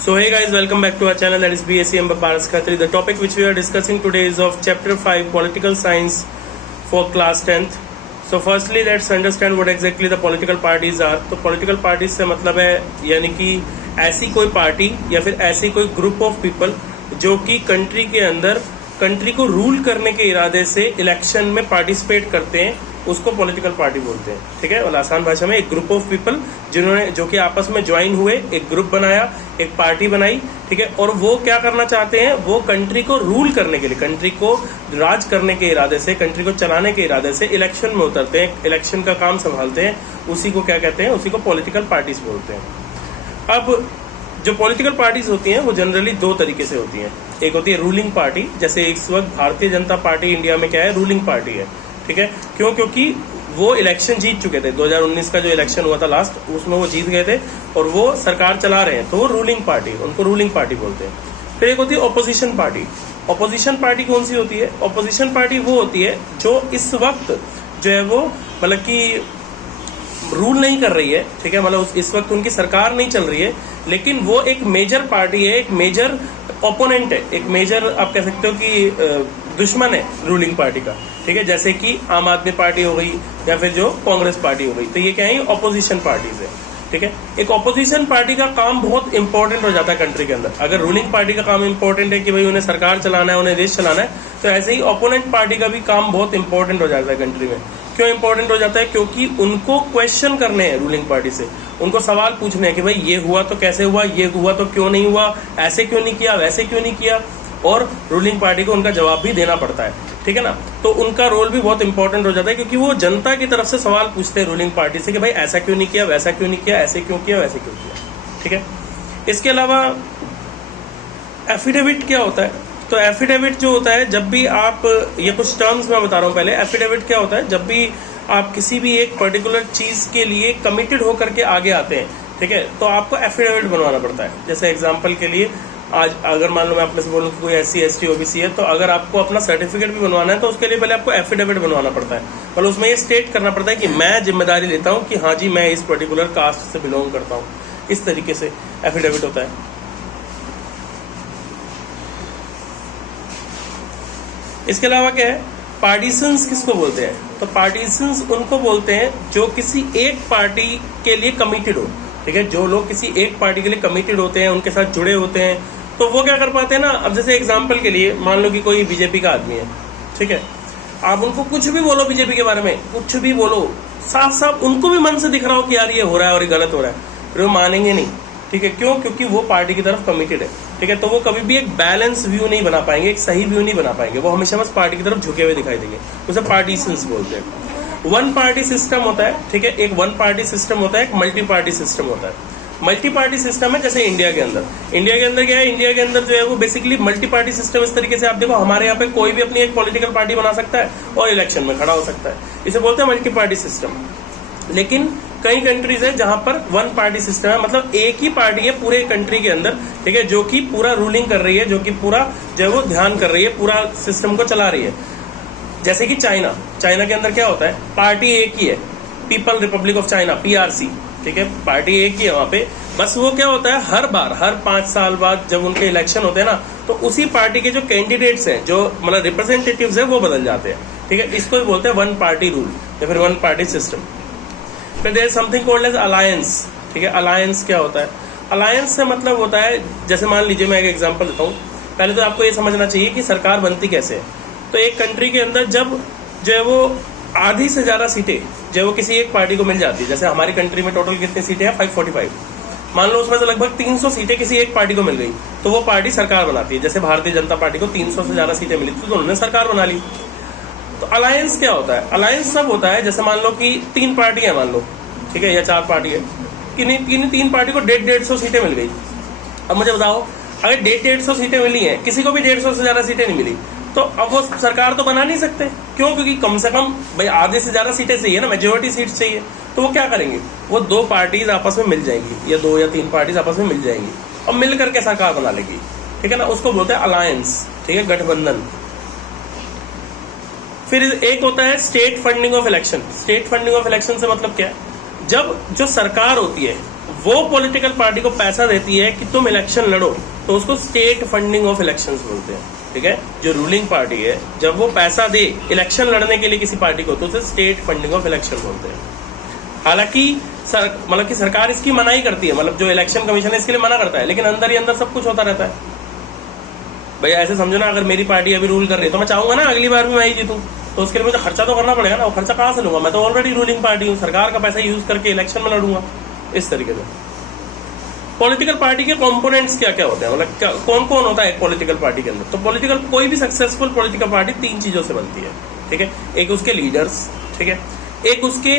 So hey guys, welcome back to our channel, that is BSc Paras Khatri. The topic which we are discussing today is of chapter 5 political science for class 10th. So firstly let's understand what exactly the political parties are. तो political parties से मतलब है यानी कि ऐसी कोई party या फिर ऐसी कोई ग्रुप ऑफ पीपल जो कि कंट्री के अंदर कंट्री को रूल करने के इरादे से इलेक्शन में पार्टिसिपेट करते हैं, उसको पॉलिटिकल पार्टी बोलते हैं। ठीक है, और आसान भाषा में एक ग्रुप ऑफ पीपल जो कि आपस में ज्वाइन हुए, एक ग्रुप बनाया, एक पार्टी बनाई। ठीक है, और वो क्या करना चाहते हैं, वो कंट्री को रूल करने के लिए, कंट्री को राज करने के इरादे से, कंट्री को चलाने के इरादे से इलेक्शन में उतरते हैं, इलेक्शन का काम संभालते हैं। उसी को क्या कहते हैं, उसी को पॉलिटिकल पार्टीज बोलते हैं। अब जो पॉलिटिकल पार्टीज होती हैं वो जनरली दो तरीके से होती हैं। एक होती है रूलिंग पार्टी, जैसे इस वक्त भारतीय जनता पार्टी इंडिया में क्या है, रूलिंग पार्टी है। ठीक है, क्यों? क्योंकि वो इलेक्शन जीत चुके थे। 2019 का जो इलेक्शन हुआ था लास्ट, उसमें वो जीत गए थे और वो सरकार चला रहे हैं, तो वो रूलिंग पार्टी, उनको रूलिंग पार्टी बोलते हैं। फिर एक होती है ऑपोजिशन पार्टी। ऑपोजिशन पार्टी कौन सी होती है? ऑपोजिशन पार्टी वो होती है जो इस वक्त जो है वो मतलब कि रूल नहीं कर रही है। ठीक है, मतलब इस वक्त उनकी सरकार नहीं चल रही है, लेकिन वो एक मेजर पार्टी है, एक मेजर ओपोनेंट है, एक मेजर आप कह सकते हो कि दुश्मन है रूलिंग पार्टी का। ठीक है, जैसे कि आम आदमी पार्टी हो गई या फिर जो कांग्रेस पार्टी हो गई, तो ये क्या है, ऑपोजिशन पार्टीज है। ठीक है, एक ऑपोजिशन पार्टी का काम बहुत इंपॉर्टेंट हो जाता है कंट्री के अंदर। अगर रूलिंग पार्टी का काम इंपॉर्टेंट है कि भाई उन्हें सरकार चलाना है, उन्हें देश चलाना है, तो ऐसे ही ओपोनेंट पार्टी का भी काम बहुत इंपॉर्टेंट हो जाता है कंट्री में। क्यों इंपॉर्टेंट हो जाता है? क्योंकि उनको क्वेश्चन करने हैं रूलिंग पार्टी से, उनको सवाल पूछने हैं कि भाई ये हुआ तो कैसे हुआ, ये हुआ तो क्यों नहीं हुआ, ऐसे क्यों नहीं किया, वैसे क्यों नहीं किया, और रूलिंग पार्टी को उनका जवाब भी देना पड़ता है। ठीक है ना, तो उनका रोल भी बहुत इंपॉर्टेंट हो जाता है, क्योंकि वो जनता की तरफ से सवाल पूछते हैं रूलिंग पार्टी से कि भाई ऐसा क्यों नहीं किया, वैसा क्यों नहीं किया, ऐसे क्यों किया, वैसे क्यों किया। ठीक है, इसके अलावा एफिडेविट क्या होता है? तो एफिडेविट जो होता है, जब भी आप, ये कुछ टर्म्स मैं बता रहा हूँ पहले। एफिडेविट क्या होता है? जब भी आप किसी भी एक पर्टिकुलर चीज के लिए कमिटेड होकर के आगे आते हैं, ठीक है, तो आपको एफिडेविट बनवाना पड़ता है। जैसे एग्जांपल के लिए, आज अगर मान लो मैं अपने से बोलूँ कि कोई SC ST OBC है, तो अगर आपको अपना सर्टिफिकेट भी बनवाना है तो उसके लिए पहले आपको एफिडेविट बनवाना पड़ता है। मतलब उसमें ये स्टेट करना पड़ता है कि मैं जिम्मेदारी लेता हूँ कि हाँ जी, मैं इस पर्टिकुलर कास्ट से बिलोंग करता हूँ। इस तरीके से एफिडेविट होता है। इसके अलावा क्या है, पार्टीसन्स किसको बोलते हैं? तो पार्टीसन्स उनको बोलते हैं जो किसी एक पार्टी के लिए कमिटेड हो। ठीक है, जो लोग किसी एक पार्टी के लिए कमिटेड होते हैं, उनके साथ जुड़े होते हैं, तो वो क्या कर पाते हैं ना। अब जैसे एग्जांपल के लिए मान लो कि कोई बीजेपी का आदमी है, ठीक है, आप उनको कुछ भी बोलो बीजेपी के बारे में, कुछ भी बोलो, साफ साफ उनको भी मन से दिख रहा हो कि यार ये हो रहा है और ये गलत हो रहा है, फिर वो मानेंगे नहीं। ठीक है, क्यों? क्योंकि वो पार्टी की तरफ कमिटेड है। ठीक है, तो वो कभी भी एक बैलेंस व्यू नहीं बना पाएंगे, एक सही व्यू नहीं बना पाएंगे, वो हमेशा बस पार्टी की तरफ झुके हुए दिखाई देंगे। उसे पार्टीसन्स बोलते हैं। वन पार्टी सिस्टम होता है। ठीक है, एक वन पार्टी सिस्टम होता है, एक मल्टी पार्टी सिस्टम होता है। मल्टी पार्टी सिस्टम है जैसे इंडिया के अंदर क्या है, इंडिया के अंदर जो है वो बेसिकली मल्टी पार्टी सिस्टम इस तरीके से, आप देखो हमारे यहाँ पे कोई भी अपनी एक पॉलिटिकल पार्टी बना सकता है और इलेक्शन में खड़ा हो सकता है, इसे बोलते हैं मल्टी पार्टी सिस्टम। लेकिन कई कंट्रीज है जहां पर वन पार्टी सिस्टम है, मतलब एक ही पार्टी है पूरे कंट्री के अंदर, ठीक है, जो कि पूरा रूलिंग कर रही है, जो कि पूरा जो है वो ध्यान कर रही है, पूरा सिस्टम को चला रही है। जैसे कि चाइना के अंदर क्या होता है, पार्टी एक ही है, people Republic of China, PRC। ठीक है, पार्टी एक ही है वहां पे। बस वो क्या होता है, हर 5 साल बाद जब उनके इलेक्शन होते हैं ना, तो उसी पार्टी के जो कैंडिडेट्स हैं, जो मतलब रिप्रेजेंटेटिव्स हैं, वो बदल जाते हैं। ठीक है, इसको भी बोलते हैं वन पार्टी रूल या फिर वन पार्टी सिस्टम। फिर there is something called as alliance. ठीक है, अलायंस क्या होता है? अलायंस से मतलब होता है, जैसे मान लीजिए मैं एक एग्जांपल देता हूँ। पहले तो आपको ये समझना चाहिए कि सरकार बनती कैसे है। तो एक कंट्री के अंदर जब जो है वो आधी से ज्यादा सीटें जो है वो किसी एक पार्टी को मिल जाती है, जैसे हमारी कंट्री में टोटल कितनी सीटें हैं, 545, मान लो उसमें से लगभग 300 सीटें किसी एक पार्टी को मिल गई, तो वो पार्टी सरकार बनाती है। जैसे भारतीय जनता पार्टी को 300 से ज्यादा सीटें मिली तो उन्होंने सरकार बना ली। तो अलायंस क्या होता है? अलायंस सब होता है, जैसे मान लो कि 3 पार्टी है, मान लो, ठीक है, या 4 पार्टी है, कि तीन पार्टी को 150 सीटें मिल गई। अब मुझे बताओ, अगर 150 सीटें मिली हैं, किसी को भी 150 से ज्यादा सीटें नहीं मिली, तो अब वो सरकार तो बना नहीं सकते। क्यों? क्योंकि कम से कम भाई आधे से ज्यादा सीटें चाहिए ना, मेजोरिटी सीट चाहिए। तो वो क्या करेंगे, वो 2 पार्टीज आपस में मिल जाएंगी, या 2 या 3 पार्टीज आपस में मिल जाएंगी और मिल करके सरकार बना लेगी। ठीक है ना, उसको बोलते हैं अलायंस। ठीक है, गठबंधन। फिर एक होता है state funding of election. State funding of election से मतलब क्या है, जब जो सरकार होती है वो पॉलिटिकल पार्टी को पैसा देती है कि तुम इलेक्शन लड़ो, तो उसको स्टेट फंडिंग ऑफ इलेक्शंस बोलते हैं। ठीक है, जो रूलिंग पार्टी है जब वो पैसा दे इलेक्शन लड़ने के लिए किसी पार्टी को, तो उसे स्टेट फंडिंग ऑफ इलेक्शन बोलते हैं। हालांकि मतलब कि सरकार इसकी मनाही करती है, मतलब जो इलेक्शन कमीशन है इसके लिए मना करता है, लेकिन अंदर ही अंदर सब कुछ होता रहता है। भैया ऐसे समझो ना, अगर मेरी पार्टी अभी रूल कर रही है तो मैं चाहूंगा ना अगली बार भी मैं ही जीतूं, तो उसके लिए मुझे खर्चा तो करना पड़ेगा ना। वो खर्चा कहाँ से लूंगा? मैं तो ऑलरेडी रूलिंग पार्टी हूँ, सरकार का पैसा यूज करके इलेक्शन में लड़ूंगा। इस तरीके से पॉलिटिकल पार्टी के कंपोनेंट्स क्या क्या होते हैं, मतलब कौन कौन होता है एक पॉलिटिकल पार्टी के अंदर? तो पॉलिटिकल कोई भी सक्सेसफुल पॉलिटिकल पार्टी 3 चीजों से बनती है। ठीक है, एक उसके लीडर्स, ठीक है, एक उसके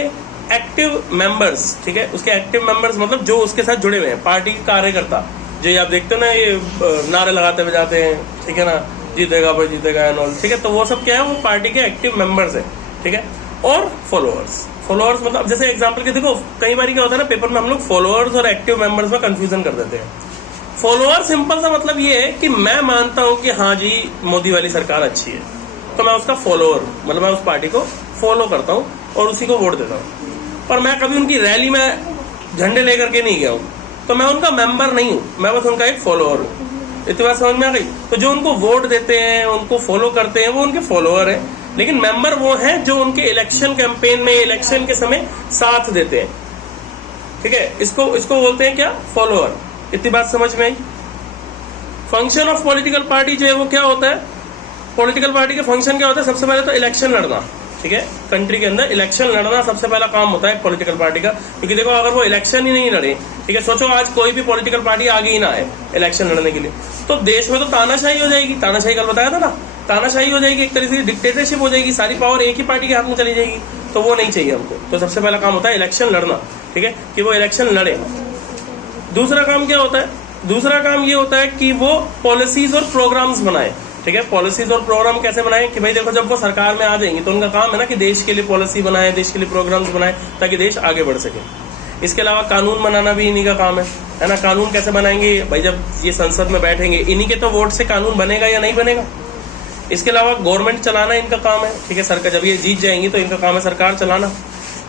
एक्टिव मेंबर्स, ठीक है, उसके एक्टिव मेंबर्स मतलब जो उसके साथ जुड़े हुए हैं, पार्टी के कार्यकर्ता, जो ये आप देखते हो ना, ये नारे लगाते हुए जाते हैं, ठीक है ना, जीतेगा भाई जीतेगा एंड ऑल, ठीक है, तो वो सब क्या है, वो पार्टी के एक्टिव मेंबर्स है। ठीक है, और फॉलोअर्स। फॉलोअर्स मतलब जैसे एग्जांपल के देखो, कई बार क्या होता है ना, पेपर में हम लोग फॉलोअर्स और एक्टिव मेंबर्स में कंफ्यूजन कर देते हैं। फॉलोअर सिंपल सा मतलब ये है कि मैं मानता हूं कि हाँ जी मोदी वाली सरकार अच्छी है, तो मैं उसका फॉलोअर, मतलब मैं उस पार्टी को फॉलो करता हूँ और उसी को वोट देता हूँ। पर मैं कभी उनकी रैली में झंडे लेकर के नहीं गया हूँ, तो मैं उनका मेंबर नहीं हूँ, मैं बस उनका एक फॉलोअर हूँ। इतनी बात समझ में आ गई? तो जो उनको वोट देते हैं, उनको फॉलो करते हैं, वो उनके फॉलोअर हैं, लेकिन मेंबर वो हैं जो उनके इलेक्शन कैंपेन में, इलेक्शन के समय साथ देते हैं। ठीक है, इसको बोलते हैं क्या? फॉलोअर। इतनी बात समझ में आई? फंक्शन ऑफ पॉलिटिकल पार्टी जो है वो क्या होता है? पॉलिटिकल पार्टी के फंक्शन क्या होता है? सबसे पहले तो इलेक्शन लड़ना। ठीक है, कंट्री के अंदर इलेक्शन लड़ना सबसे पहला काम होता है पॉलिटिकल पार्टी का, क्योंकि देखो अगर वो इलेक्शन ही नहीं लड़े, ठीक है, सोचो आज कोई भी पॉलिटिकल पार्टी आगे ही ना आए इलेक्शन लड़ने के लिए, तो देश में तो तानाशाही हो जाएगी। तानाशाही कल बताया था ना, तानाशाही हो जाएगी, एक तरीके से डिक्टेटरशिप हो जाएगी, सारी पावर एक ही पार्टी के हाथ में चली जाएगी, तो वो नहीं चाहिए हमको। तो सबसे पहला काम होता है इलेक्शन लड़ना, ठीक है, कि वो इलेक्शन लड़े। दूसरा काम क्या होता है? दूसरा काम ये होता है कि वो पॉलिसीज और प्रोग्राम्स बनाए। ठीक है, पॉलिसीज और प्रोग्राम कैसे बनाए कि भाई देखो, जब वो सरकार में आ जाएंगे तो उनका काम है ना कि देश के लिए पॉलिसी बनाए, देश के लिए प्रोग्राम्स बनाए, ताकि देश आगे बढ़ सके। इसके अलावा कानून बनाना भी इन्हीं का काम है ना। कानून कैसे बनाएंगे भाई? जब ये संसद में बैठेंगे, इन्हीं के तो वोट से कानून बनेगा या नहीं बनेगा। इसके अलावा गवर्नमेंट चलाना इनका काम है। ठीक है, सरकार जब ये जीत जाएंगी तो इनका काम है सरकार चलाना।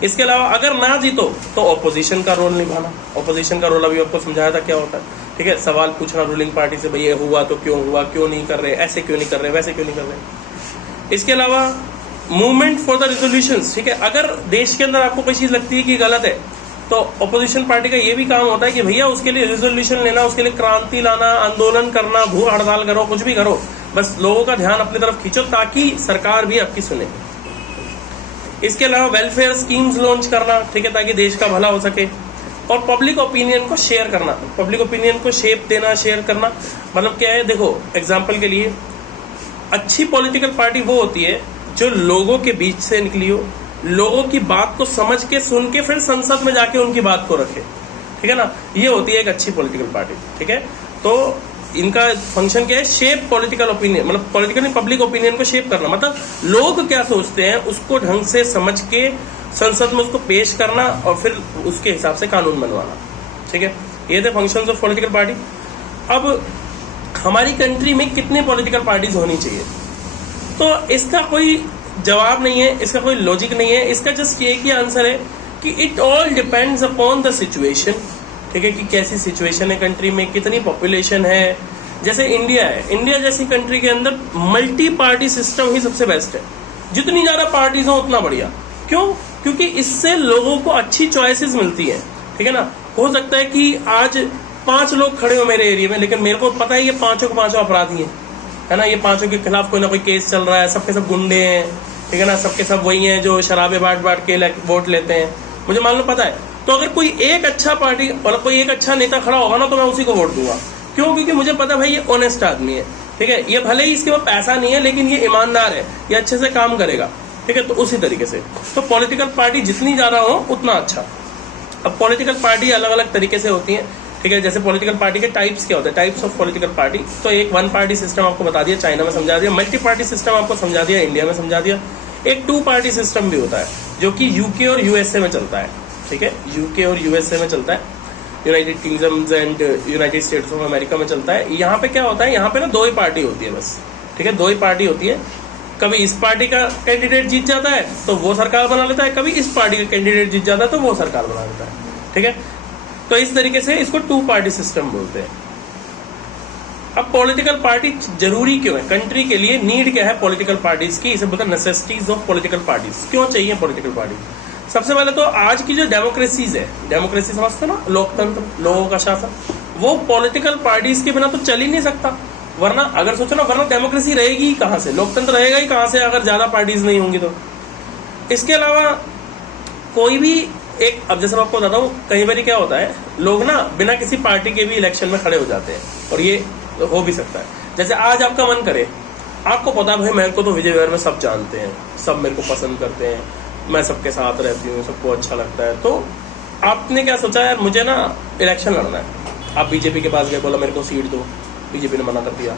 इसके अलावा अगर ना जीतो तो ऑपोजिशन का रोल निभाना। ऑपोजिशन का रोल अभी आपको समझाया था क्या होता है। ठीक है, सवाल पूछना रूलिंग पार्टी से, भाई ये हुआ तो क्यों हुआ, क्यों नहीं कर रहे, ऐसे क्यों नहीं कर रहे, वैसे क्यों नहीं कर रहे। इसके अलावा मूवमेंट फॉर द रिजोल्यूशंस। ठीक है, अगर देश के अंदर आपको कोई चीज लगती है कि गलत है, तो ऑपोजिशन पार्टी का ये भी काम होता है कि भैया उसके लिए रिजोल्यूशन लेना, उसके लिए क्रांति लाना, आंदोलन करना, भूख हड़ताल करो, कुछ भी करो, बस लोगों का ध्यान अपनी तरफ खींचो ताकि सरकार भी आपकी सुने। इसके अलावा वेलफेयर स्कीम्स लॉन्च करना, ठीक है, ताकि देश का भला हो सके। और पब्लिक ओपिनियन को शेयर करना, पब्लिक ओपिनियन को शेप देना, शेयर करना। मतलब क्या है, देखो एग्जांपल के लिए, अच्छी पॉलिटिकल पार्टी वो होती है जो लोगों के बीच से निकली हो, लोगों की बात को समझ के, सुन के, फिर संसद में जाके उनकी बात को रखे। ठीक है ना, ये होती है एक अच्छी पॉलिटिकल पार्टी। ठीक है, तो इनका फंक्शन क्या है? शेप पॉलिटिकल ओपिनियन, मतलब पॉलिटिकल पब्लिक ओपिनियन को शेप करना, मतलब लोग क्या सोचते हैं उसको ढंग से समझ के संसद में उसको पेश करना और फिर उसके हिसाब से कानून बनवाना। ठीक है, ये थे फंक्शंस ऑफ पॉलिटिकल पार्टी। अब हमारी कंट्री में कितने पॉलिटिकल पार्टीज होनी चाहिए? तो इसका कोई जवाब नहीं है, इसका कोई लॉजिक नहीं है, इसका जस्ट एक ही आंसर है कि it all depends upon the situation. ठीक है, कि कैसी सिचुएशन है कंट्री में, कितनी पॉपुलेशन है। जैसे इंडिया है, इंडिया जैसी कंट्री के अंदर मल्टी पार्टी सिस्टम ही सबसे बेस्ट है। जितनी ज्यादा पार्टीज हो उतना बढ़िया। क्यों? क्योंकि इससे लोगों को अच्छी चॉइसेस मिलती है। ठीक है ना, हो सकता है कि आज 5 लोग खड़े हो मेरे एरिया में, लेकिन मेरे को पता है ये पांचों के पांचों अपराधी हैं, है ना, ये पांचों के खिलाफ कोई ना कोई केस चल रहा है, सबके सब गुंडे हैं, ठीक है ना, सबके सब वही हैं जो शराबे बांट के वोट लेते हैं, मुझे मालूम पता है। तो अगर कोई एक अच्छा पार्टी और कोई एक अच्छा नेता खड़ा होगा ना, तो मैं उसी को वोट दूंगा। क्यों? क्योंकि मुझे पता भाई ये ऑनेस्ट आदमी है। ठीक है, ये भले ही इसके पास पैसा नहीं है, लेकिन ये ईमानदार है, ये अच्छे से काम करेगा। ठीक है, तो उसी तरीके से तो पॉलिटिकल पार्टी जितनी ज्यादा हो उतना अच्छा। अब पॉलिटिकल पार्टी अलग अलग तरीके से होती है। ठीक है, जैसे पॉलिटिकल पार्टी के टाइप्स क्या होते हैं, टाइप्स ऑफ पॉलिटिकल पार्टी। तो एक 1 पार्टी सिस्टम आपको बता दिया, चाइना में समझा दिया। मल्टी पार्टी सिस्टम आपको समझा दिया, इंडिया में समझा दिया। एक 2 पार्टी सिस्टम भी होता है जो कि यूके और यूएसए में चलता है। ठीक है, यूके और यूएसए में चलता है, United kingdoms and United states of America में चलता है। यहाँ पे क्या होता है, यहाँ पे ना 2 ही पार्टी होती है बस। ठीक है, 2 ही पार्टी होती है। कभी इस पार्टी का कैंडिडेट जीत जाता है तो वो सरकार बना लेता है, कभी इस पार्टी का कैंडिडेट जीत जाता है तो वो सरकार बना लेता है। ठीक है, तो इस तरीके से इसको टू पार्टी सिस्टम बोलते हैं। अब पॉलिटिकल पार्टी जरूरी क्यों है कंट्री के लिए, नीड क्या है पॉलिटिकल पार्टीज की, इसे बोलते हैं नेसेसिटीज ऑफ पॉलिटिकल पार्टीज। क्यों चाहिए पॉलिटिकल पार्टी? सबसे पहले तो आज की जो डेमोक्रेसीज है, डेमोक्रेसी समझते हो ना, लोकतंत्र, लोगों का शासन, वो पॉलिटिकल पार्टीज के बिना तो चल ही नहीं सकता। वरना अगर सोचो ना, वरना डेमोक्रेसी रहेगी ही कहां से, लोकतंत्र रहेगा ही कहां से अगर ज्यादा पार्टीज नहीं होंगी तो। इसके अलावा कोई भी एक, अब जैसे मैं आपको बताता हूँ, कई बार क्या होता है, लोग ना बिना किसी पार्टी के भी इलेक्शन में खड़े हो जाते हैं, और ये हो भी सकता है। जैसे आज आपका मन करे, आपको पता है भाई मेरे को तो विजय विहार में सब जानते हैं, सब मेरे को पसंद करते हैं, मैं सबके साथ रहती हूँ, सबको अच्छा लगता है, तो आपने क्या सोचा, यार मुझे ना इलेक्शन लड़ना है। आप बीजेपी के पास गए, बोला मेरे को सीट दो, बीजेपी ने मना कर दिया।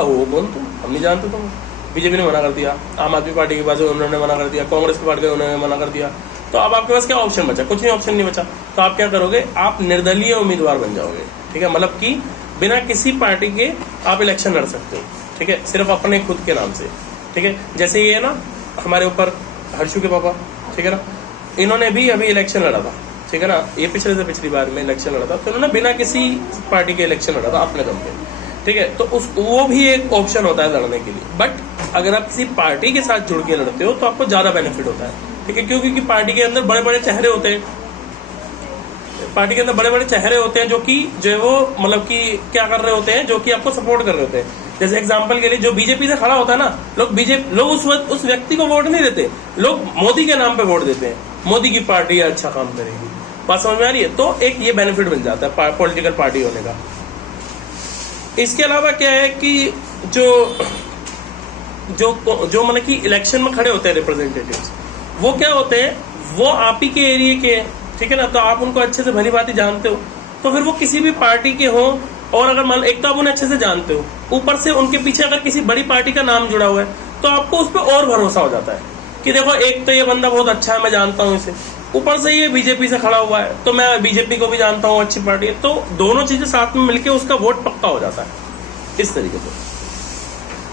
वो कौन तुम, हम नहीं जानते तुम, बीजेपी ने मना कर दिया। आम आदमी पार्टी के पास उन्होंने मना कर दिया, कांग्रेस के पास गए उन्होंने मना कर दिया। तो अब आपके पास क्या ऑप्शन बचा? कुछ नहीं, ऑप्शन नहीं बचा। तो आप क्या करोगे, आप निर्दलीय उम्मीदवार बन जाओगे। ठीक है, मतलब कि बिना किसी पार्टी के आप इलेक्शन लड़ सकते हो। ठीक है, सिर्फ अपने खुद के नाम से। ठीक है, जैसे ये ना हमारे ऊपर हर्षू के पापा, ठीक है ना, इन्होंने भी अभी इलेक्शन लड़ा था। ठीक है ना, ये पिछले से पिछली बार में इलेक्शन लड़ा था, तो इन्होंने बिना किसी पार्टी के इलेक्शन लड़ा था अपने दम पे। ठीक है, तो वो भी एक ऑप्शन होता है लड़ने के लिए। बट अगर आप किसी पार्टी के साथ जुड़ के लड़ते हो तो आपको ज्यादा बेनिफिट होता है। ठीक है, क्योंकि पार्टी के अंदर बड़े बड़े चेहरे होते हैं, पार्टी के अंदर बड़े बड़े चेहरे होते हैं जो कि जो है वो मतलब कि क्या कर रहे होते हैं, जो कि आपको सपोर्ट कर रहे होते हैं। जैसे एग्जांपल के लिए जो बीजेपी से खड़ा होता है ना, लोग उस व्यक्ति को वोट नहीं देते, लोग मोदी के नाम पे वोट देते हैं, मोदी की पार्टी अच्छा काम करेगी। बात समझ में आ रही है? तो एक ये बेनिफिट मिल जाता है पॉलिटिकल पार्टी होने का। इसके अलावा क्या है कि जो मतलब कि इलेक्शन में खड़े होते हैं रिप्रेजेंटेटिव्स, वो क्या होते हैं, वो आप ही के एरिया के हैं। ठीक है ना, तो आप उनको अच्छे से भली भांति जानते हो, तो फिर वो किसी भी पार्टी के हो, और अगर मान एक तो आप उन्हें अच्छे से जानते हो, ऊपर से उनके पीछे अगर किसी बड़ी पार्टी का नाम जुड़ा हुआ है, तो आपको उस पर और भरोसा हो जाता है कि देखो एक तो ये बंदा बहुत अच्छा है, मैं जानता हूँ इसे, ऊपर से ये बीजेपी से खड़ा हुआ है, तो मैं बीजेपी को भी जानता हूँ, अच्छी पार्टी है, तो दोनों चीजें साथ में मिलकर उसका वोट पक्का हो जाता है इस तरीके से।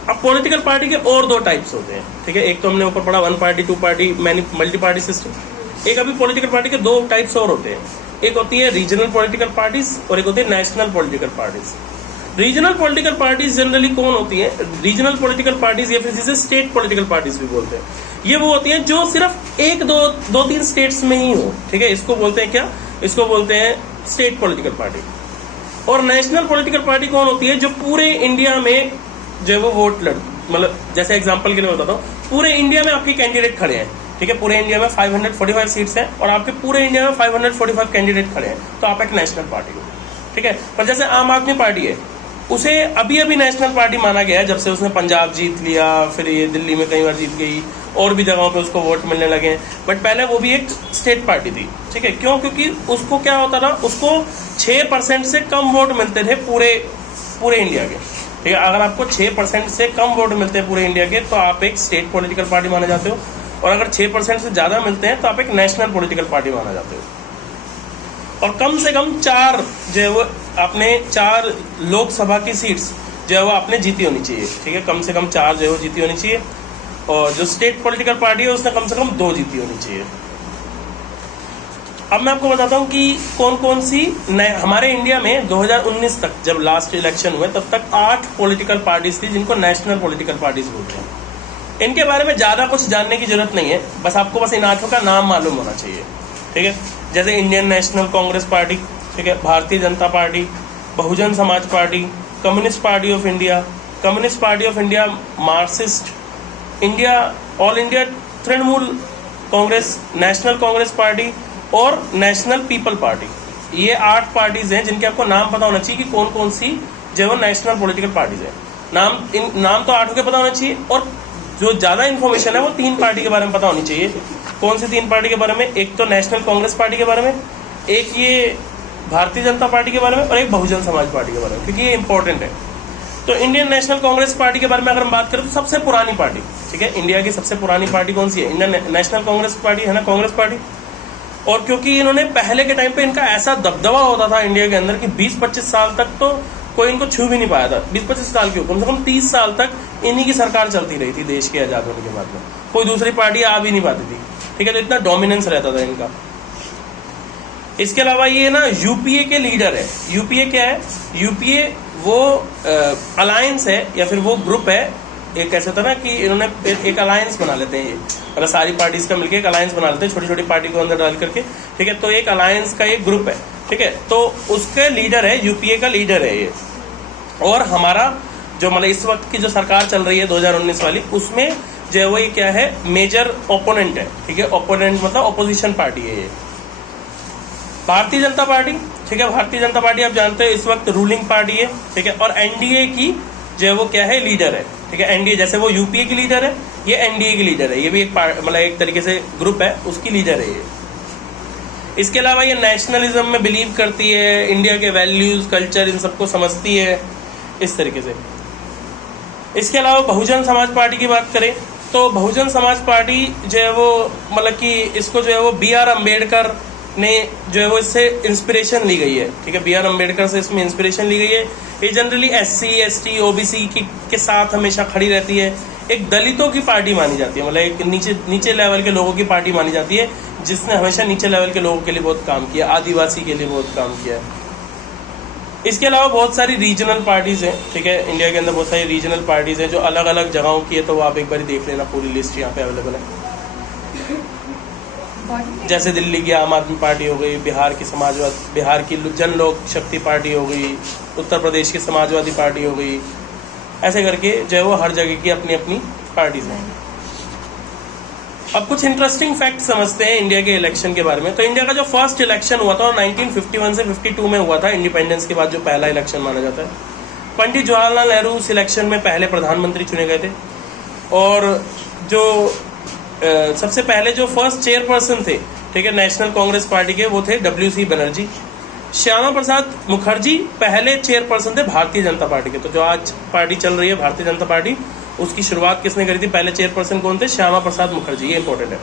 अब पॉलिटिकल पार्टी के और दो टाइप्स होते हैं। ठीक है, एक तो हमने ऊपर पढ़ा one party, two party, multi party system. एक अभी पॉलिटिकल पार्टी के दो टाइप्स और होते हैं, एक होती है रीजनल पॉलिटिकल पार्टीज और एक होती है national political parties. Regional political parties generally कौन होती है? रीजनल पॉलिटिकल पार्टीज या फिर जिसे स्टेट पॉलिटिकल पार्टीज भी बोलते हैं, ये वो होती हैं जो सिर्फ एक दो तीन स्टेट्स में ही हो। ठीक है, इसको बोलते हैं क्या? इसको बोलते हैं स्टेट पॉलिटिकल पार्टी। और नेशनल पॉलिटिकल पार्टी कौन होती है? जो पूरे इंडिया में जो है वो वोट लड़, मतलब जैसे एग्जांपल के लिए बताता हूँ, पूरे इंडिया में आपके कैंडिडेट खड़े हैं। ठीक है, पूरे इंडिया में 545 सीट्स हैं और आपके पूरे इंडिया में 545 कैंडिडेट खड़े हैं, तो आप एक नेशनल पार्टी हो। ठीक है, पर जैसे आम आदमी पार्टी है, उसे अभी अभी नेशनल पार्टी माना गया है जब से उसने पंजाब जीत लिया, फिर ये दिल्ली में कई बार जीत गई, और भी जगहों पे उसको वोट मिलने लगे। बट पहले वो भी एक स्टेट पार्टी थी। ठीक है, क्यों? क्योंकि उसको क्या होता था, उसको 6% से कम वोट मिलते थे पूरे इंडिया के। ठीक है, अगर आपको 6% से कम वोट मिलते हैं पूरे इंडिया के, तो आप एक स्टेट पॉलिटिकल पार्टी माने जाते हो, और अगर 6% से ज्यादा मिलते हैं तो आप एक नेशनल पॉलिटिकल पार्टी माना जाते हो। और कम से कम 4 जो है वो अपने 4 लोकसभा की सीट्स जो है वो आपने जीती होनी चाहिए। ठीक है, कम से कम 4 जो है वो जीती होनी चाहिए, और जो स्टेट पॉलिटिकल पार्टी है उसने कम से कम 2 जीती होनी चाहिए। अब मैं आपको बताता हूँ कि कौन कौन सी हमारे इंडिया में 2019 तक जब लास्ट इलेक्शन हुए तब तक 8 पॉलिटिकल पार्टीज थी जिनको नेशनल पॉलिटिकल पार्टीज बोलते हैं। इनके बारे में ज्यादा कुछ जानने की जरूरत नहीं है, बस आपको बस इन 8 का नाम मालूम होना चाहिए। ठीक है, जैसे इंडियन नेशनल कांग्रेस पार्टी, ठीक है, Bharatiya Janata party, Bahujan Samaj party, communist party of India, communist party of India, Marxist India, all India Trinamool Congress, national Congress party और नेशनल पीपल पार्टी। ये 8 पार्टीज हैं जिनके आपको नाम पता होना चाहिए कि कौन कौन सी जो है नेशनल पॉलिटिकल पार्टीज है। नाम तो 8 के पता होना चाहिए, और जो ज्यादा इन्फॉर्मेशन है वो 3 पार्टी के बारे में पता होनी चाहिए। कौन सी 3 पार्टी के बारे में? एक तो नेशनल कांग्रेस पार्टी के बारे में, एक ये भारतीय जनता पार्टी के बारे में, और एक बहुजन समाज पार्टी के बारे में, क्योंकि ये इंपॉर्टेंट है। तो इंडियन नेशनल कांग्रेस पार्टी के बारे में अगर हम बात करें तो सबसे पुरानी पार्टी, ठीक है, इंडिया की सबसे पुरानी पार्टी कौन सी है? इंडियन नेशनल कांग्रेस पार्टी है ना, कांग्रेस पार्टी। और क्योंकि इन्होंने पहले के टाइम पे इनका ऐसा दबदबा होता था इंडिया के अंदर कि 20-25 साल तक तो कोई इनको छू भी नहीं पाया था। 20-25 साल क्यों, कम से कम 30 साल तक इन्हीं की सरकार चलती रही थी देश के आजाद होने के बाद में, कोई दूसरी पार्टी आ भी नहीं पाती थी। ठीक है, तो इतना डोमिनेंस रहता था इनका। इसके अलावा ये ना यूपीए के लीडर है। यूपीए क्या है? यूपीए वो अलायंस है या फिर वो ग्रुप है। एक कैसे होता है ना कि इन्होंने एक अलायंस बना लेते हैं, ये मतलब सारी पार्टीज का मिलकर एक अलायंस बना लेते हैं, छोटी छोटी पार्टी को अंदर डाल करके, ठीक है। तो एक अलायंस का एक ग्रुप है, ठीक है। तो उसके लीडर है, यूपीए का लीडर है ये। और हमारा जो मतलब इस वक्त की जो सरकार चल रही है 2019 वाली, उसमें जो है वो ये क्या है, मेजर ओपोनेंट है, ठीक है। ओपोनेंट मतलब ऑपोजिशन पार्टी है ये भारतीय जनता पार्टी, ठीक है। भारतीय जनता पार्टी आप जानते हो इस वक्त रूलिंग पार्टी है, ठीक है। और एनडीए की जो है वो क्या है, लीडर है, ठीक है। एनडीए जैसे वो यूपीए की लीडर है, ये एनडीए की लीडर है, ये भी एक मतलब एक तरीके से ग्रुप है, उसकी लीडर है ये। इसके अलावा ये नेशनलिज्म में बिलीव करती है, इंडिया के वैल्यूज कल्चर इन सबको समझती है, इस तरीके से। इसके अलावा बहुजन समाज पार्टी की बात करें तो बहुजन समाज पार्टी जो है वो मतलब कि इसको जो है वो बी.आर. अम्बेडकर ने जो है वो इससे इंस्पिरेशन ली गई है, ठीक है। बी.आर. अम्बेडकर से इसमें इंस्पिरेशन ली गई है। ये जनरली एससी, एसटी, ओबीसी के साथ हमेशा खड़ी रहती है। एक दलितों की पार्टी मानी जाती है, मतलब एक नीचे लेवल के लोगों की पार्टी मानी जाती है, जिसने हमेशा नीचे लेवल के लोगों के लिए बहुत काम किया, आदिवासी के लिए बहुत काम किया। इसके अलावा बहुत सारी रीजनल पार्टीज हैं, ठीक है। इंडिया के अंदर बहुत सारी रीजनल पार्टीज हैं जो अलग अलग जगहों की है, तो वो आप एक बार देख लेना, पूरी लिस्ट यहाँ पे अवेलेबल है। जैसे दिल्ली की आम आदमी पार्टी हो गई, बिहार की जन लोक शक्ति पार्टी हो गई, उत्तर प्रदेश की समाजवादी पार्टी हो गई, ऐसे करके जो है वो हर जगह की अपनी अपनी पार्टीज हैं। अब कुछ इंटरेस्टिंग फैक्ट समझते हैं इंडिया के इलेक्शन के बारे में। तो इंडिया का जो फर्स्ट इलेक्शन हुआ था 1951 से 52 में हुआ था, इंडिपेंडेंस के बाद जो पहला इलेक्शन माना जाता है। पंडित जवाहरलाल नेहरू उस इलेक्शन में पहले प्रधानमंत्री चुने गए थे। और जो सबसे पहले जो फर्स्ट चेयरपर्सन थे, ठीक है, नेशनल कांग्रेस पार्टी के, वो थे WC बनर्जी। श्यामा प्रसाद मुखर्जी पहले चेयरपर्सन थे भारतीय जनता पार्टी के। तो जो आज पार्टी चल रही है भारतीय जनता पार्टी, उसकी शुरुआत किसने करी थी? पहले चेयरपर्सन कौन थे? श्यामा प्रसाद मुखर्जी, ये इंपॉर्टेंट है।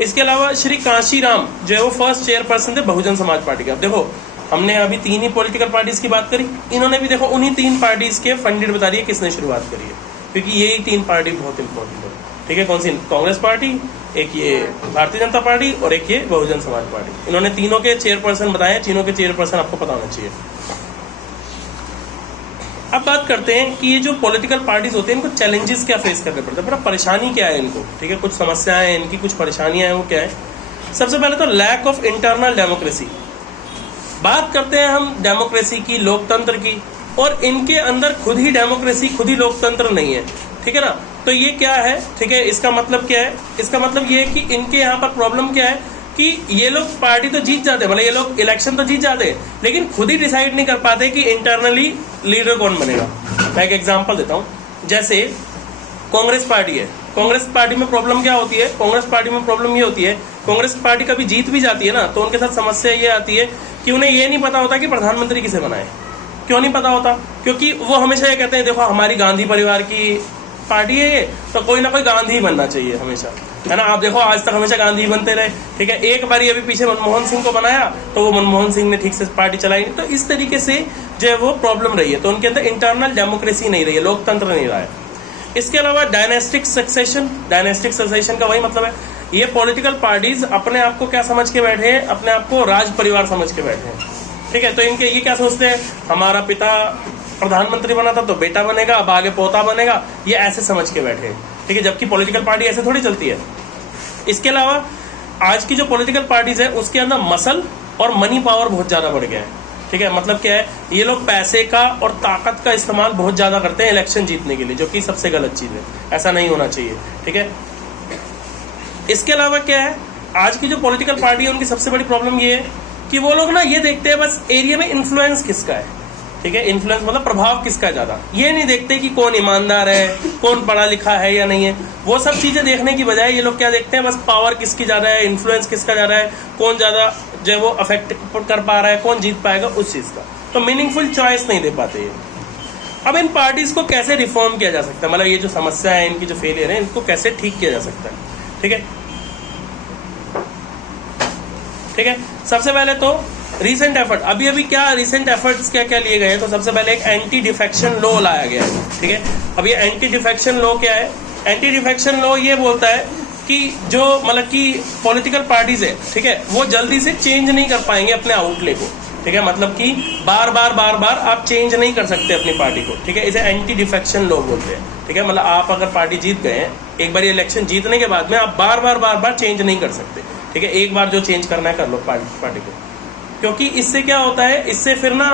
इसके अलावा श्री कांशीराम जो है वो फर्स्ट चेयरपर्सन थे बहुजन समाज पार्टी के। अब देखो, हमने अभी 3 ही पॉलिटिकल पार्टीज की बात करी, इन्होंने भी देखो उन्हीं 3 पार्टीज के फंडेड बता रही है किसने शुरुआत करी है, क्योंकि यही 3 पार्टी बहुत इंपॉर्टेंट है, ठीक है। कौन सी? कांग्रेस पार्टी, एक ये भारतीय जनता पार्टी और एक ये बहुजन समाज पार्टी। इन्होंने तीनों के चेयरपर्सन बताए, तीनों के चेयरपर्सन आपको पता होना चाहिए। अब बात करते हैं कि ये जो पॉलिटिकल पार्टीज होते हैं, इनको चैलेंजेस क्या फेस करने पड़ते हैं, मतलब परेशानी क्या है इनको, ठीक है। कुछ समस्याएं हैं इनकी, कुछ परेशानियां हैं, वो क्या है? सबसे पहले तो लैक ऑफ इंटरनल डेमोक्रेसी। बात करते हैं हम डेमोक्रेसी की, लोकतंत्र की, और इनके अंदर खुद ही डेमोक्रेसी, खुद ही लोकतंत्र नहीं है, ठीक है ना। तो ये क्या है, ठीक है, इसका मतलब क्या है? इसका मतलब ये है कि इनके यहाँ पर प्रॉब्लम क्या है कि ये लोग पार्टी तो जीत जाते हैं, मतलब ये लोग इलेक्शन तो जीत जाते हैं, लेकिन खुद ही डिसाइड नहीं कर पाते कि इंटरनली लीडर कौन बनेगा। मैं एक एग्जांपल देता हूँ, जैसे कांग्रेस पार्टी है, कांग्रेस पार्टी में प्रॉब्लम क्या होती है? कांग्रेस पार्टी में प्रॉब्लम ये होती है, कांग्रेस पार्टी कभी जीत भी जाती है ना, तो उनके साथ समस्या ये आती है कि उन्हें ये नहीं पता होता कि प्रधानमंत्री किसे बनाए। क्यों नहीं पता होता? क्योंकि वो हमेशा ये कहते हैं, देखो हमारी गांधी परिवार की पार्टी है ये, तो कोई ना कोई गांधी ही बनना चाहिए हमेशा, है ना। आप देखो आज तक हमेशा गांधी बनते रहे, ठीक है। एक बार ये भी पीछे मनमोहन सिंह को बनाया, तो वो मनमोहन सिंह ने ठीक से पार्टी चलाई नहीं। तो इस तरीके से जो है वो प्रॉब्लम रही है, तो उनके अंदर इंटरनल डेमोक्रेसी नहीं रही है, लोकतंत्र नहीं रहा है। इसके अलावा डायनेस्टिक सक्सेशन, डायनेस्टिक सक्सेशन का वही मतलब है, ये पॉलिटिकल पार्टीज अपने आप को क्या समझ के बैठे हैं? अपने आप को राज परिवार समझ के बैठे हैं, ठीक है। तो इनके ये क्या सोचते हैं, हमारा पिता प्रधानमंत्री बना था तो बेटा बनेगा, अब आगे पोता बनेगा, ये ऐसे समझ के बैठे हैं, ठीक है। जबकि पॉलिटिकल पार्टी ऐसे थोड़ी चलती है। इसके अलावा आज की जो पॉलिटिकल पार्टीज है उसके अंदर मसल और मनी पावर बहुत ज्यादा बढ़ गया है, ठीक है। मतलब क्या है, ये लोग पैसे का और ताकत का इस्तेमाल बहुत ज्यादा करते हैं इलेक्शन जीतने के लिए, जो कि सबसे गलत चीज है, ऐसा नहीं होना चाहिए, ठीक है। इसके अलावा क्या है, आज की जो पॉलिटिकल पार्टी है उनकी सबसे बड़ी प्रॉब्लम ये है कि वो लोग ना ये देखते हैं बस एरिया में इन्फ्लुएंस किसका है, ठीक है। इन्फ्लुएंस मतलब प्रभाव किसका ज्यादा, ये नहीं देखते कि कौन ईमानदार है, कौन पढ़ा लिखा है या नहीं है। वो सब चीजें देखने की बजाय ये लोग क्या देखते हैं, बस पावर किसकी ज्यादा है, इन्फ्लुएंस किसका ज्यादा है, कौन ज्यादा जो है वो अफेक्ट कर पा रहा है, कौन जीत पाएगा उस चीज का। तो मीनिंगफुल चॉइस नहीं दे पाते ये। अब इन पार्टीज को कैसे रिफॉर्म किया जा सकता है, मतलब ये जो समस्या है, इनकी जो फेलियर है, इनको कैसे ठीक किया जा सकता है, ठीक है। ठीक है, सबसे पहले तो रीसेंट एफर्ट, अभी क्या रीसेंट एफर्ट्स क्या क्या लिए गए हैं। तो सबसे पहले एक एंटी डिफेक्शन लॉ लाया गया है, ठीक है। अब ये एंटी डिफेक्शन लॉ क्या है? एंटी डिफेक्शन लॉ ये बोलता है कि जो मतलब कि पॉलिटिकल पार्टीज है, ठीक है, वो जल्दी से चेंज नहीं कर पाएंगे अपने आउटले को, ठीक है, मतलब कि बार बार आप चेंज नहीं कर सकते अपनी पार्टी को, ठीक है, इसे एंटी डिफेक्शन लॉ बोलते हैं, ठीक है, मतलब आप अगर पार्टी जीत गए हैं, एक बार इलेक्शन जीतने के बाद में आप बार बार चेंज नहीं कर सकते, ठीक है, एक बार जो चेंज करना है कर लो पार्टी को, क्योंकि इससे क्या होता है, इससे फिर ना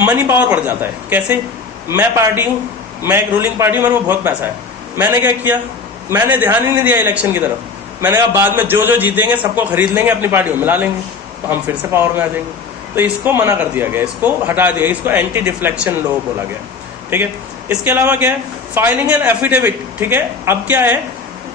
मनी पावर बढ़ जाता है। कैसे? मैं पार्टी हूँ, मैं एक रूलिंग पार्टी हूँ, मेरे को बहुत पैसा है, मैंने क्या किया, मैंने ध्यान ही नहीं दिया इलेक्शन की तरफ, मैंने कहा बाद में जो जीतेंगे सबको खरीद लेंगे, अपनी पार्टी में मिला लेंगे, तो हम फिर से पावर में आ जाएंगे। तो इसको मना कर दिया गया, इसको हटा दिया, इसको एंटी डिफ्लेक्शन लॉ बोला गया, ठीक है। इसके अलावा क्या है, फाइलिंग एन एफिडेविट, ठीक है। अब क्या है,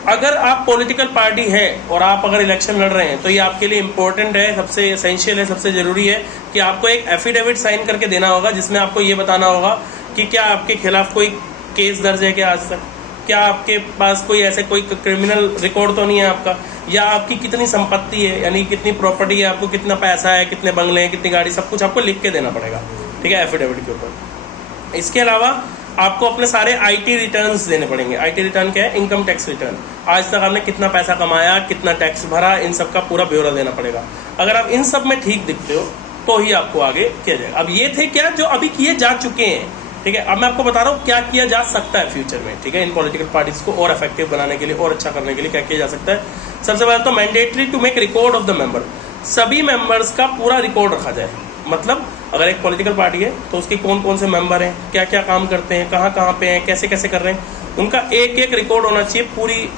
अगर आप पॉलिटिकल पार्टी है और आप अगर इलेक्शन लड़ रहे हैं तो ये आपके लिए इंपॉर्टेंट है, सबसे एसेंशियल है, सबसे जरूरी है कि आपको एक एफिडेविट साइन करके देना होगा, जिसमें आपको ये बताना होगा कि क्या आपके खिलाफ कोई केस दर्ज है क्या आज तक, क्या आपके पास कोई ऐसे कोई क्रिमिनल रिकॉर्ड तो नहीं है आपका, या आपकी कितनी संपत्ति है, यानी कितनी प्रॉपर्टी है, आपको कितना पैसा है, कितने बंगले हैं, कितनी गाड़ी, सब कुछ आपको लिख के देना पड़ेगा, ठीक है, एफिडेविट के ऊपर। इसके अलावा आपको अपने सारे आईटी रिटर्न्स देने पड़ेंगे। आईटी रिटर्न क्या है? Income tax return. आज तक आपने कितना पैसा कमाया, कितना टैक्स भरा, इन सब का पूरा ब्यौरा देना पड़ेगा। अगर आप इन सब में ठीक दिखते हो तो ही आपको आगे किया जाएगा। अब ये थे क्या जो अभी किए जा चुके हैं, ठीक है। अब मैं आपको बता रहा हूँ क्या किया जा सकता है फ्यूचर में, ठीक है, इन पॉलिटिकल पार्टीज को और इफेक्टिव बनाने के लिए और अच्छा करने के लिए क्या किया जा सकता है। सबसे पहले तो mandatory to make record of the member, सभी मेंबर्स का पूरा रिकॉर्ड रखा जाए। मतलब अगर एक पॉलिटिकल पार्टी है तो उसके कौन कौन से मेंबर हैं, क्या क्या काम करते हैं, कहाँ कहाँ पे हैं, कैसे कैसे कर रहे हैं, उनका एक एक रिकॉर्ड होना चाहिए,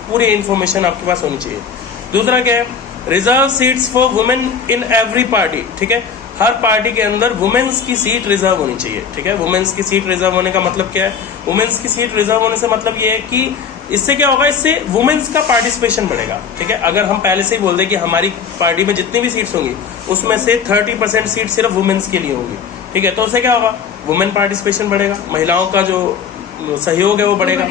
पूरी इन्फॉर्मेशन आपके पास होनी चाहिए। दूसरा क्या है, reserve seats for women in every party, ठीक है, हर पार्टी के अंदर वुमेन्स की सीट रिजर्व होनी चाहिए, ठीक है। वुमेन्स की सीट रिजर्व होने का मतलब क्या है? वुमेन्स की सीट रिजर्व होने से मतलब ये है कि इससे क्या होगा, इससे वुमेन्स का पार्टिसिपेशन बढ़ेगा, ठीक है। अगर हम पहले से ही बोल दें कि हमारी पार्टी में जितनी भी सीट्स होंगी उसमें से 30% सीट सिर्फ वुमेन्स के लिए होंगी, ठीक है, तो उससे क्या होगा, वुमेन पार्टिसिपेशन बढ़ेगा, महिलाओं का जो सहयोग है वो बढ़ेगा।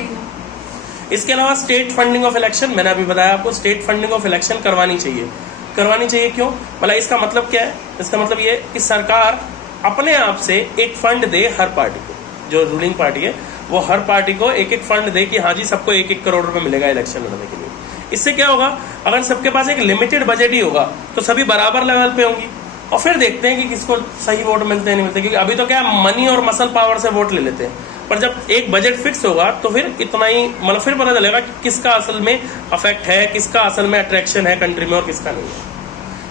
इसके अलावा स्टेट फंडिंग ऑफ इलेक्शन, मैंने अभी बताया आपको, स्टेट फंडिंग ऑफ इलेक्शन करवानी चाहिए। क्यों? मतलब इसका मतलब क्या है? इसका मतलब ये कि सरकार अपने आप से एक फंड दे हर पार्टी को, जो रूलिंग पार्टी है वो हर पार्टी को एक एक फंड दे कि हाँ जी सबको 1-1 करोड़ रुपए मिलेगा इलेक्शन लड़ने के लिए। इससे क्या होगा, अगर सबके पास एक लिमिटेड बजट ही होगा तो सभी बराबर लेवल पे होंगी और फिर देखते हैं कि किसको सही वोट मिलते हैं नहीं मिलते, क्योंकि अभी तो क्या मनी और मसल पावर से वोट ले लेते हैं, पर जब एक बजट फिक्स होगा तो फिर इतना ही मतलब फिर पता चलेगा कि किसका असल में अफेक्ट है, किसका असल में अट्रैक्शन है कंट्री में और किसका नहीं है।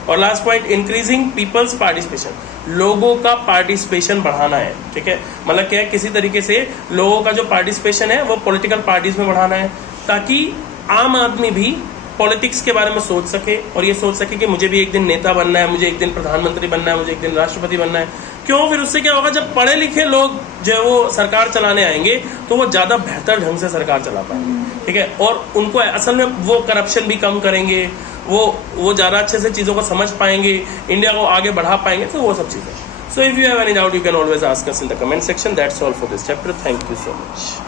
और last point, increasing peoples participation, लोगों का पार्टिसिपेशन बढ़ाना है, ठीक है। मतलब क्या है, किसी तरीके से लोगों का जो पार्टिसिपेशन है वो पॉलिटिकल पार्टीज में बढ़ाना है, ताकि आम आदमी भी पॉलिटिक्स के बारे में सोच सके और ये सोच सके कि मुझे भी एक दिन नेता बनना है, मुझे एक दिन प्रधानमंत्री बनना है, मुझे एक दिन राष्ट्रपति बनना है। क्यों? फिर उससे क्या होगा, जब पढ़े लिखे लोग जो है वो सरकार चलाने आएंगे तो वो ज्यादा बेहतर ढंग से सरकार चला पाएंगे, ठीक है, और उनको असल में वो करप्शन भी कम करेंगे, वो ज्यादा अच्छे से चीजों को समझ पाएंगे, इंडिया को आगे बढ़ा पाएंगे, तो वो सब चीजें। So if you have any doubt you can always ask us in the comment section. That's all for this chapter. Thank you so much.